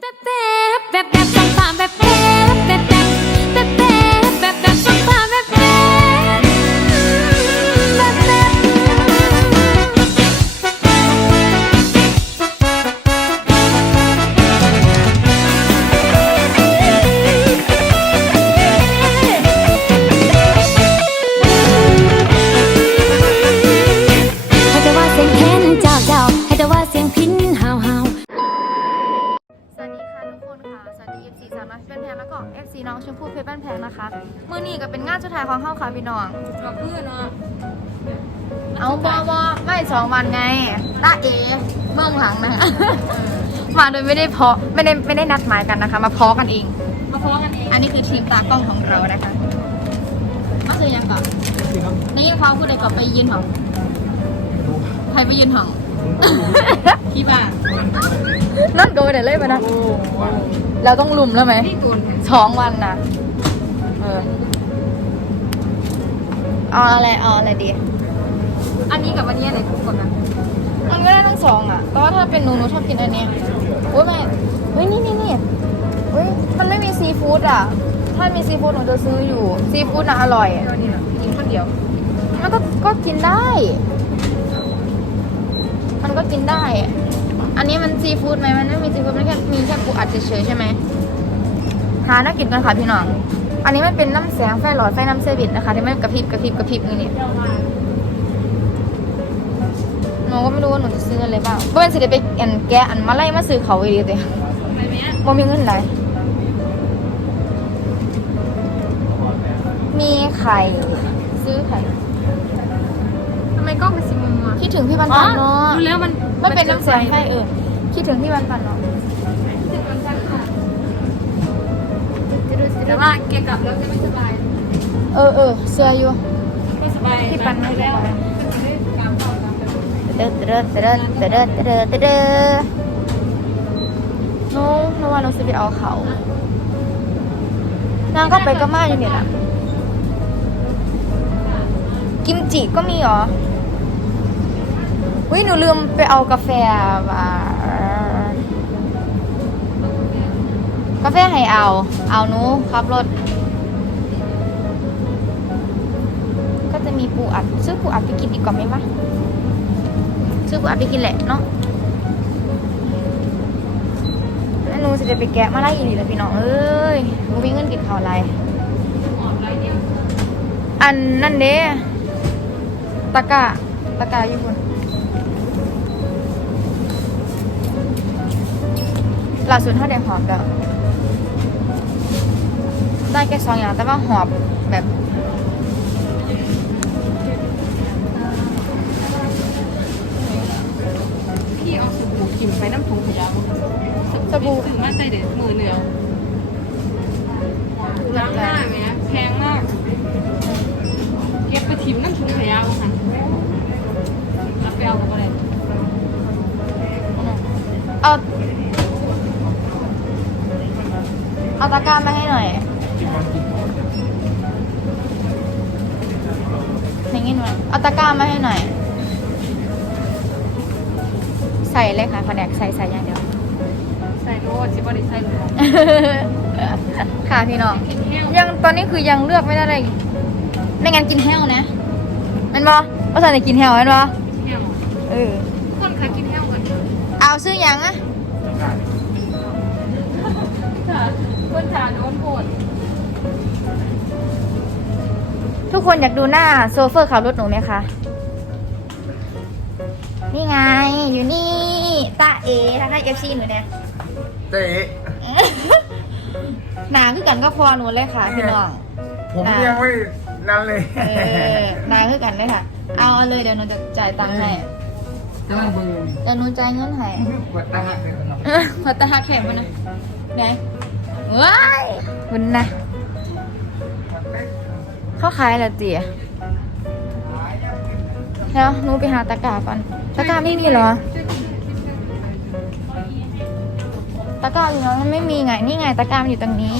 Pepe. วัสดี FC สาวน้อยเพชรบ้านแพงแล้วก็ FC น้องชมพู่เพชรบ้านแพงนะคะมือนี้ก็เป็นงานสุดท้ายของเฮาค่ะพี่น้องเราเพื่อนเนาะเอาบอบอไม่สองวันไงตาเอเบื้องหลังนะคะ มาโดยไม่ได้เพาะไม่ได้ไม่ได้นัดหมายกันนะคะ มาเพาะกันเองมาฟ้องกันเองอันนี้คือทีมตากล้องของเรานะคะก็คือยังก่อนนี่เขาพูดอะไรก่อนไปยืนห้องใครไปยืนห้องพี่บ้า นั่นโดยเดี๋ยวเลยมานะเราต้องลุมแล้วไหมพี่ตูนสองวันนะเออเอาอะไรเอาอะไรดี อันนี้กับอันนี้อะไรทุกคนนะมันก็ได้ทั้งสองอะแต่ว่าถ้าเป็นหนูหนูชอบกินอันเนี้ยโอ้ยแม่เฮ้ยนี่นี่นี่เฮ้ยมันไม่มีซีฟู้ดอะ ถ้ามีซีฟู้ดหนูจะซื้ออยู่ ซีฟู้ดน่ะอร่อยเดี๋ยวนี้เหรอกินคนเดียว มันก็ก็กินได้ มันก็กินได้ อันนี้มันซีฟู้ดไหมมันไม่มีซีฟู้ดมันแค่มีแค่ปูอัดเฉยๆใช่ไหมหาน่ากินกันค่ะพี่น้อง อันนี้มันเป็นน้ำแสงไฟหลอดไฟน้ำเซเว่นนะคะที่มันกระพริบกระพริบกระพริบอย่างนี้หนูก็ไม่รู้ว่าหนูจะซื้ออะไรบ้างเพราะเป็นสิเดไปอันแกะอันมาไล่มาซื้อเขาอีกเลยอะไรเนี้ยบ่มีเงินไหนมีไข่ ซื้อไข่ทำไมกล้องเป็นสีมัว คิดถึงพี่บันปันเนาะดูแล้วมันไม่เป็นน้ำเสียงใช่เออคิดถึงพี่บันปันเนาะแต่ว่าเกกลับแล้วจะไม่สบาย เออเออเสียอยู่ไม่สบายพี่ปันไม่ได้เดินเดินเดินเดินเดินเดินน้องน้องว่าน้องจะไปเอาเขานางก็ไปก็มาอยู่เนี่ยแหละกิมจิก็มีหรอ อุ้ยหนูลืมไปเอากาแฟมากาแฟให้เอา เอาหนูขับรถ ก็จะมีปูอัด ซื้อปูอัดไปกินดีกว่าไหมวะ ซื้อปูอัดไปกินแหละเนาะแล้วหนูจะไปแกะมาไล่อีหลีแล้วพี่น้อง เอ้ยหนูมีเงินกินข้าวอะไร อันนั่นเด้ตะกะตะกะญี่ปุ่น ล่าสุดเท่าเด็กหอบกับได้แค่สองอย่างแต่ว่าหอบแบบพี่เอาสบู่ขิมไปน้ำถุงขยะมั้งสบู่ซื้อมาใจเด็ดมือเหนียวล้างหน้าไหมแพงมาก เก็บไปถิ่มน้ำถุงขยะมั้งค่ะรับไปเอาอะไรเอา เอาตะกร้ามาให้หน่อยอย่างงี้หน่อยเอาตะกร้ามาให้หน่อย ใส่เลยค่ะแผนกใส่ใส่อย่างเดียว ใส่โรดชิบอดี้ใส่โรดค่ะพี่น้องกินแห้วยังตอนนี้คือยังเลือกไม่ได้เลย ไม่งั้นกินแห้วนะแมันบอว่าใส่กินแห้วแมันบอแห้วเออคนเคยกินแห้วกันเอาซื้อหยังอะ คนอยากดูหน้าโซเฟอร์ขับรถหนูไหมคะ นี่ไง อยู่นี่ตาเอทักทายเอฟซีหนูเนี่ยเจ๊หนาคือกันก็พอหนูเลยค่ะพี่น้องผมยังไม่นั่นเลยเออหนาคือกันเลยค่ะ เอาเลยเดี๋ยวหนูจะจ่ายตังค์ให้จะมาเบิ่งเดี๋ยวหนูจ่ายเงินให้กดตาหักเลยครับเออหัวตาหักแข็งมันนะไหนว้ายคุณนะ เขาขายอะไรเตี๋ยแล้วหนูไปหาตะกร้าก่อนตะกร้าไม่มีเหรอ ตะกร้าอยู่แล้วมันไม่มีไง นี่ไงตะกร้ามันอยู่ตรงนี้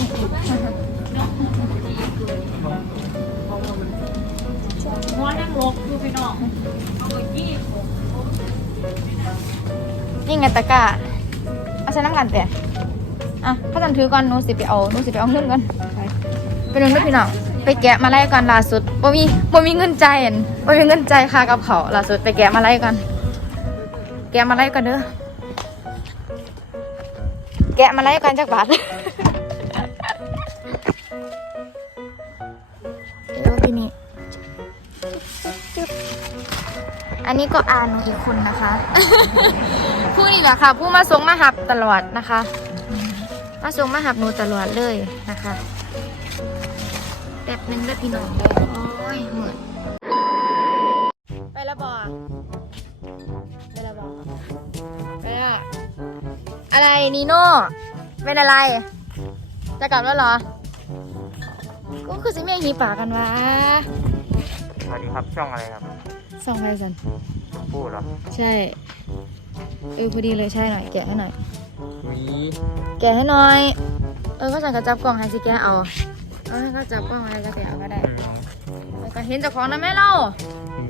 ม้วนั่งลบดูพี่น้องเอาไปยี่ของนี่ไงตะกร้าเอาใช้น้ำกันเตี๋ยอะถ้าจันถือก่อนหนูสิไปเอาหนูสิไปเอาเงินก่อนไปนึงด้วยพี่น้อง ไปแกะมาไล่ก่อนล่าสุดบ่มีบ่มีเงินใจายอั่นบ่มีเงินใจายค่ากับเขาวล่าสุดไปแกะมาไล่ก่อน แกะมาไล่ก่อนเด้อ แกะมาไล่ก่อนจักบาทเดี๋ยวทีนี้จึ๊บอันนี้ก็อาหนูอีกคนนะคะ ผู้นี่แหละค่ะ ผู้มาส่งมาหับตลอดนะคะ มาส่งมาหับหนูตลอดเลยนะคะ แป๊บหนึงได้อพี่น้องเลยโอ้ยเหมือนไปและบอไปและบอไปและอะไรนีโน่เป็นอะไร จะกลับแล้วเหรอ ก็คือสิเมียหีปากกันวะสวัสดีครับช่องอะไรครับสองไพสันพูดเหรอใช่เออพอดีเลยใช่หน่อยแกะให้หน่อยมีแกะให้หน่อย เออก็สั่งกระจับกล่องให้สิแกะเอาเออให้ก็จับกล่องอะไรก็แกะเอาก็ได้แล้วก็เห็นเจ้าของนะแม่เล่า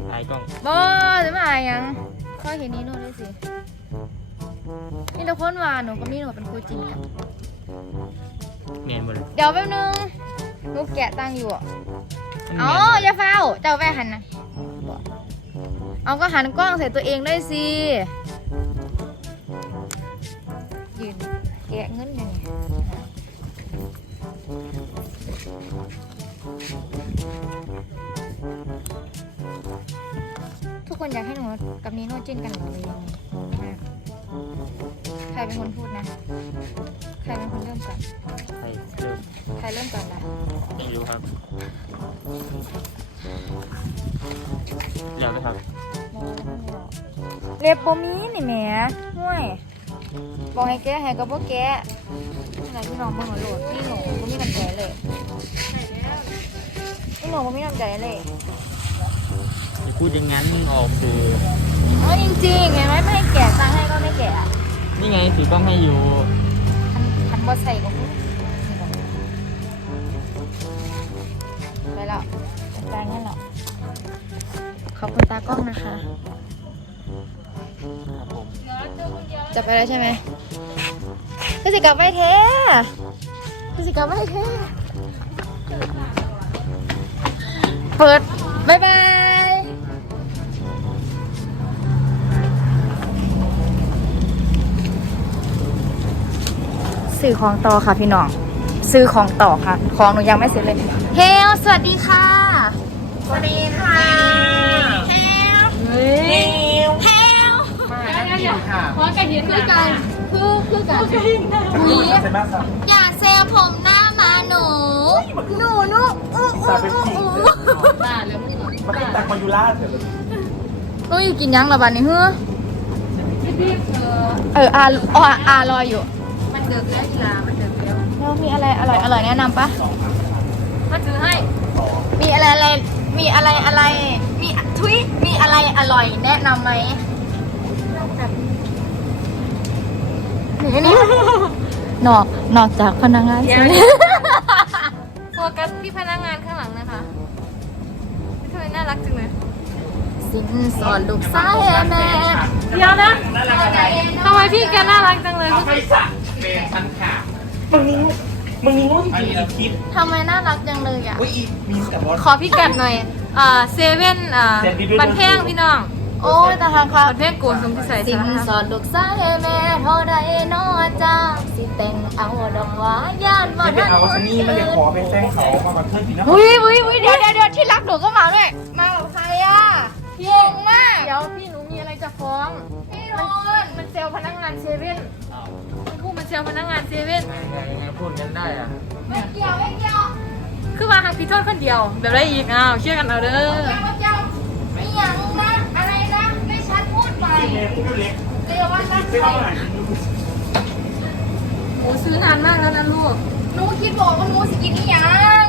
ไอ้กล้องบอจะมาอายหยังค่อยเห็นนี้โน่นด้วยสินี่ทุกคนว่าหนูกับนี่หนูเป็นคู่จริงกันเนียนหมดเลยเดี๋ยวแป๊บนึงหนูแกะตั้งอยู่อะอ๋ออย่าเฝ้าเจ้าแม่หันนะเอาก็หันกล้องใส่ตัวเองด้วยสิยืนแกะเงินอยู่นี่ ทุกคนอยากให้หนูกับนีโน่จิ้นกันเหรอหรือยังไงไม่ใครเป็นคนพูดนะ ใครเป็นคนเริ่มก่อน ใครเริ่มใครเริ่มก่อนล่ะไม่รู้ครับเดี๋ยวนะครับ เล็บบ่มีนี่แหม่ห่วย บอกให้แกะให้ก็บ่แกะไหนพี่น้องบ่หัวโหลดพี่หนูบ่มีน้ำใจเลยพี่หนูบ่มีน้ำใจเลยอย่าพูดอย่างนั้นออกคือเออจริงๆเห็นไหมไม่ให้แกะตังค์ให้ก็ไม่แกะนี่ไงถือกล้องให้อยู่คันคันบ่ใส่ก็บ่ไปแล้วไปงั้นเหรอขอบคุณตากล้องนะคะ จับไปแล้วใช่ไหมคือสิกลับไปเทคือสิกลับไปเทเปิดบายบาย ซื้อของต่อค่ะพี่น้อง ซื้อของต่อค่ะ ของหนูยังไม่เสร็จเลย เฮล สวัสดีค่ะ สวัสดีค่ะ เฮลเฮลเฮล ค่ะเพราะกระเทียมคือกันคือคือกันนี่อย่าเซลผมหน้ามาหนู หนูหนูอู้อู้อู้อู้บ้าแล้วมึงมันเป็นตักมายุราเถอะหนูอยู่กินยังเหรอบ้านนี้เฮ้อรีบเออเอออาอ๋ออารออยู่ มันเดือดแล้วกีฬามันเดือดแล้วแล้วมีอะไรอร่อยอร่อยแนะนำปะมาถือให้ มีอะไรอะไร มีอะไรอะไร มีทุยมีอะไรอร่อยแนะนำไหมนี่นี่ นอกนอกจากพนักงานใช่ไหมโฟกัสพี่พนักงานข้างหลังนะคะทำไมน่ารักจังเลยสินสอนลูกสาวแม่เดี๋ยวนะทำไมพี่แกน่ารักจังเลยมึงนี่มึงนี่งูจริงๆอีคิดทำไมน่ารักจังเลยอะอุ้ยอีมีแต่บอสขอพี่กัดหน่อยอ่าเซเว่นอ่าเซนดีด้วยนะบันแพงพี่น้องโอ้ยตาทางค่ะบันแพงโกนสมพิสัยสิสานรสอนลูกสาวแม่เท่าใดนอจ้าสิแต่ งเอาดอกหว่าย่านบ่ไม่เป็นทันเอาชนีมันเลยขอไปแซงเขามาบันเทิงกินนะอุ้ยอุ้ยอุ้ยเดี๋ยวเดี๋ยวเดี๋ยวที่รักหนูก็มาด้วย มากับใครอะงงมากเดี๋ยวพี่หนูมีอะไรจะฟ้อง พี่นนท์มันเซลพนักงานเซเว่นมันพูดมันเซลพนักงานเซเว่นยังไงพูดกันได้อะไม่เกี่ยวไม่เกี่ยวคือมาหาพี่โทษคนเดียว แบบไรอีกอ้าวเชื่อกันเอาเด้อไม่เกี่ยวไม่หยังนะอะไรนะไม่ชัดพูดไปเรียกว่าตั้งใจโอ้ ซื้อนานมากแล้วนะลูกหนูคิดบอกว่าหนูสิกินนี่ยัง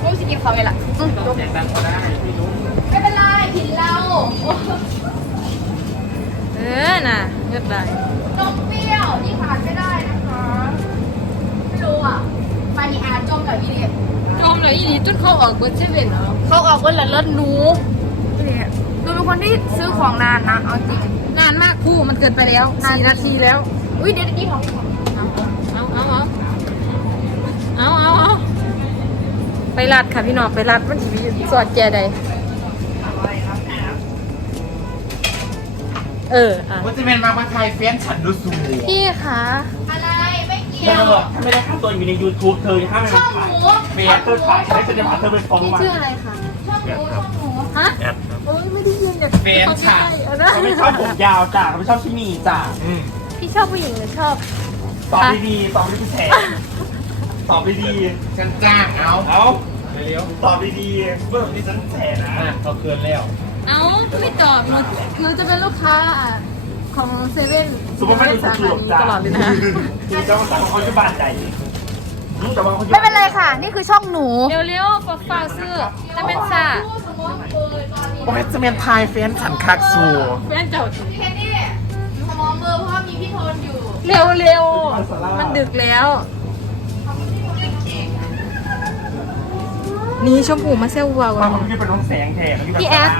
หนูสิกินเขาไปละอืมแจกตังค์ก็ได้พี่รู้ไม่เป็นไรผิดเราโอ้เออน่ะเงียบได้นมเปรี้ยวที่ขาดไม่ได้นะคะ ไม่รู้อะปานิอาจมกับอีเลียจอมเลยอีนี่จนเขาออกเบนเซเว่นเหรอเขาออกวันละรถหนูเนี่ยดูเป็นคนที่ซื้อของนานนะเอาจริงนานมากคู่มันเกินไปแล้วสี่นาทีแล้ว อุ้ยเดี๋ยวอีของ ไปรัดค่ะพี่น้องไปรัดมันสิมีสอดแจใดเอออะมันจะเป็นมามาไทยเฟนฉันดูสูงพี่คะอะไรไม่เธเกี่ยวอถ้าไม่ได้ค่าตัวอยู่ใน YouTube เธอจะห้ามมันช่องขายหมูเฟนเธอขายฉันจะพาเธอไปฟ้องพี่มันชื่ออะไรคะช่องหมูช่องหมูฮะแอปครับ โอ้ยไม่ได้ยินจากเฟนฉันเอานะเขาไม่ชอบผมยาวจ้ะเขาไม่ชอบชิมีจ้ะอืมพี่ชอบผู้หญิงหรือชอบ ตอบดีๆตอบดีๆแฉ ตอบดีฉันจ้างเอาๆเอาเร็วๆตอบดีๆเมื่อนี้ฉันแฉนะอะเขาเกินแล้วเอ้าไม่ตอบหนูหนูจะเป็นลูกค้าของเซเว่นสมมติไม่ดูสาถูขากนี้จ้ะตลอดเลยนะคุณจะมาสั่งเขาที่บ้านใจมึงจะมาเขาที่ไม่เป็นไรค่ะ นี่คือช่องหนู เร็วๆฝากฝากซื้อจะเป็นซ่าโอ้ยจะเป็นไทยเฟนฉันคักสูแฟนเจ้าแค่นี้สมองเบอร์เพราะว่ามีพี่โทนอยู่ เร็วเร็วๆมันดึกแล้ว นี่ชมพูมาเซลวัวบางคนที่เป็นน้องแสงแทนพี่แอด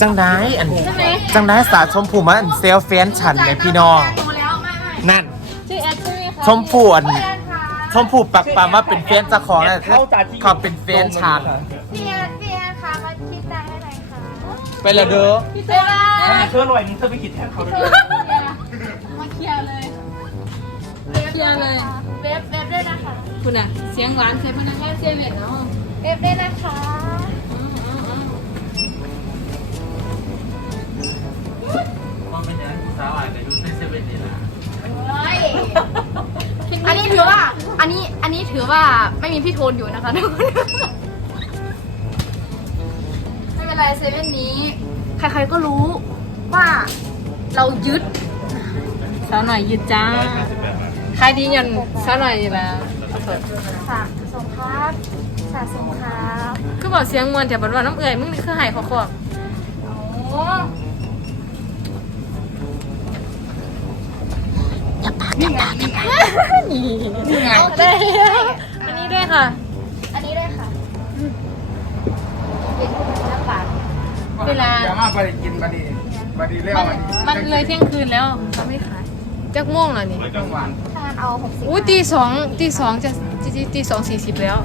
จังได้อันใช่ไหมจังได้สาชมพูมาอันเซลเฟนฉันเลยพี่น้องโตแล้วไม่ไม่นั่น ชื่อแอดใช่ไหมคะชมพูอันแฟนค่ะชมพูปักปามว่าเป็นเฟนเจ้าของนะเข้าตาที่เขาเป็นเฟนฉันพี่แอนพี่แอนค่ะมาคิดตังค์ให้หน่อยค่ะไปละเด้อพี่เต้บ้าถ้ามีเชื่อรอยนึงเธอไปคิดแทนเขาด้วยมาเคลียร์เลยเคลียร์เลยเว็บเว็บด้วยนะคะคุณอะเสียงหวานใส่พนักงานเซเว่นเนาะ เว็บด้วยนะคะว่าไม่อย่างนั้นสาวอาจจะดูในเซเว่นนี่ละเฮ้ยอันนี้ถือว่า อันนี้ อันนี้ถือว่าไม่มีพี่โทนอยู่นะคะทุกคนไม่เป็นไรเซเว่นนี้ ใครๆก็รู้ว่าเรายึดสาวหน่อยยืดจ้าขายดีเงินสาวหน่อยนี่แหละสะสมครับ สะสมครับคือบอกเสียงมวนแต่บัดว่าน้ำเอื่อยมึงนี่คือหายขอขอบโอ้นี่นี่ไงได้อันนี้ด้วยค่ะ อันนี้ด้วยค่ะเป็นน้ำปลาเวลาอย่ามาไปกินบัดดีบัดดีเร็วมันบัดดีมันเลยเที่ยงคืนแล้วเขาไม่ขายจักม่วงเหรอนี่จังหวานทานเอาหกสิบอู้ตีสองตีสองจะตีตีตีสองสี่สิบแล้ว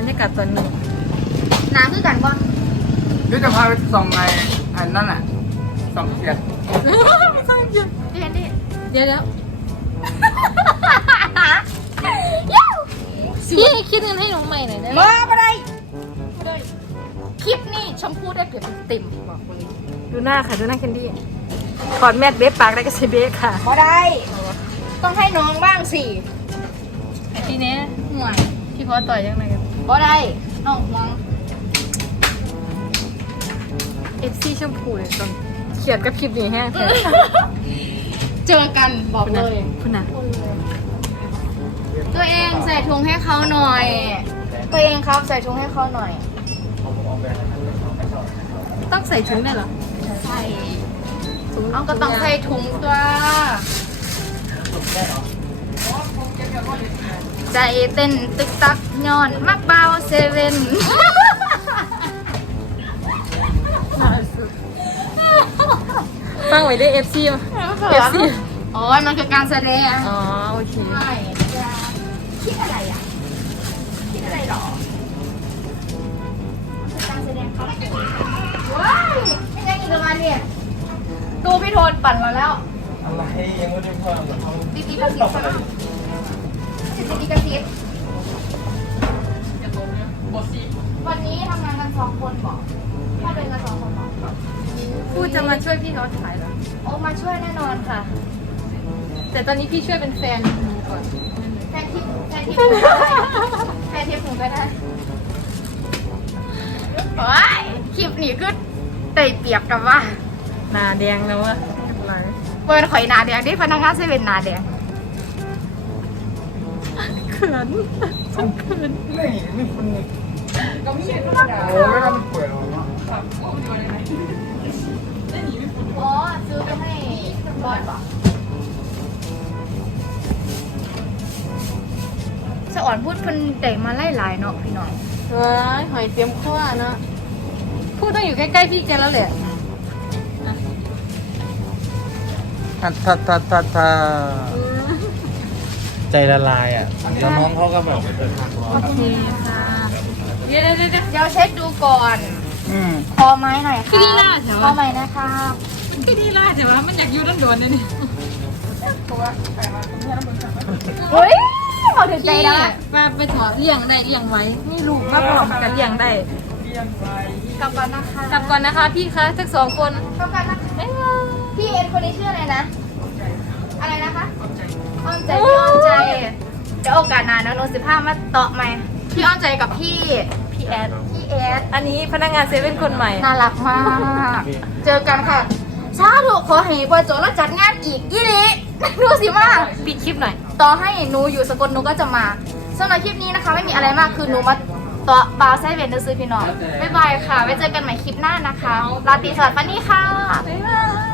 บรรยากาศตอนนี้น้ำคือกันก่อนเดี๋ยวจะพาไปส่องไงอันนั่นแหละส่องเสียดเรียนดิเดี๋ยวเดี๋ยวย้าวพี่คิดเงินให้หนูใหม่หน่อยได้ไหมมาไม่ได้คลิปนี้ชมพู่ได้เก็บเต็มบอกเลยดูหน้าค่ะดูหน้าแคนดี้กอดแมทเบสปากได้ก็ใช้เบสค่ะมาได้ ต้องให้น้องบ้างสิพี่เนี้ยห่วงพี่พอต่อยยังไง บ่ได้น้องห่วงเอฟซีชมพูเลยตอนเขียดกับคลิปนี้แห้งแค่เจอกันบอกคุณเลนะย คุณนะตัวเองใส่ถุงให้เขาหน่อย ตัวเองครับใส่ถุงให้เขาหน่อย ต้องใส่ถุงได้วยเหรอ ใส่ถุงเอาก็ต้องใส่ถุงตัว ใจเต้นตึกตักย้อนมักเบาเซเว่นฟังไว้ได้เอฟซีเอฟซีโอ้ยมันคือการแสดงอ๋อโอเคใช่คิดอะไรอะ คิดอะไรหรอมันคือการแสดงครับว้ายไม่ได้ยินประมาณเนี่ยดูพี่โทนปั่นมาแล้ว อะไรยังไม่ได้เพิ่มเหมือนเขาตีตีกระซิบ ใช่ไหมตีตีกระซิบวันนี้ทำงานกันสองคนบอกถ้าเป็นกันสองคนบอกพูดจะมาช่วยพี่เขาถ่ายเหรอโอ้มาช่วยแน่นอนค่ะ แต่ตอนนี้พี่ช่วยเป็นแฟนหนูก่อน แฟนทิพย์แฟนทิพย์หนูก็ได้แฟนทิพย์หนูก็ได้ว้ายคลิปนี้คือเตยเปรียบกับว่าหน้าแดงแล้วอะเรียบร้อยเปิดข่อยหนาแดงที่พนักงานเซเว่นหนาแดงเขินฉันเขินนี่นี่คนนี้ก็ไม่ใช่ธรรมดาโอ้ไม่ต้องเปิดหรอกเนาะอ๋อซื้อไปให้บอสบอกสะอ่อนพูดเพิ่นได้มาไล่หลายๆเนาะพี่น้องเฮ้ยหอยเตรียมข้อเนอะพูดต้องอยู่ใกล้ๆพี่แกแล้วแหละท่าท่าท่าท่าท่า ใจละลายอะแล้วน้องเขาก็แบบโอเคค่ะเดี๋ยวเดี๋ยวเดี๋ยวเดี๋ยวเช็คดูก่อนอืมคอไม้หน่อยค่ะคือลีลาใช่ปะคอไม้นะครับมันก็ดีล่ะแต่ว่ามันอยากอยู่ด้านโดนเนี่ยเฮ้ยเอาถึงใจใจแล้วนะมาไปถอดเลี้ยงได้เลี้ยงไว้นี่ลูกมาพร้อมกันเลี้ยงได้กลับก่อนนะคะกลับก่อนนะคะ พี่คะทั้งสองคนกลับก่อนนะคะ บ๊ายบายพี่เอ็นคนนี้ชื่ออะไรนะ อะไรนะคะอ้อมใจพี่อ้อมใจ เดี๋ยวโอกาสหน้านะโนสิบห้ามาเตาะใหม่พี่อ้อมใจกับพี่พี่แอดพี่แอด อันนี้พนักงานเซเว่นคนใหม่ น่ารักมาก เจอกันค่ะชาถูกขอให้บอยโจแล้วจัดงานอีกอีนี้ดูสิมากปิดคลิปหน่อย ต่อให้หนูอยู่สกลหนูก็จะมาสำหรับคลิปนี้นะคะ ไม่มีอะไรมากคือหนูมาต่อบาวไซเวนซื้อพี่น้อง บ๊ายบายค่ะ ไว้เจอกันใหม่คลิปหน้านะคะราตรีสวัสดิ์ฟันนี่ค่ะ บ๊ายบาย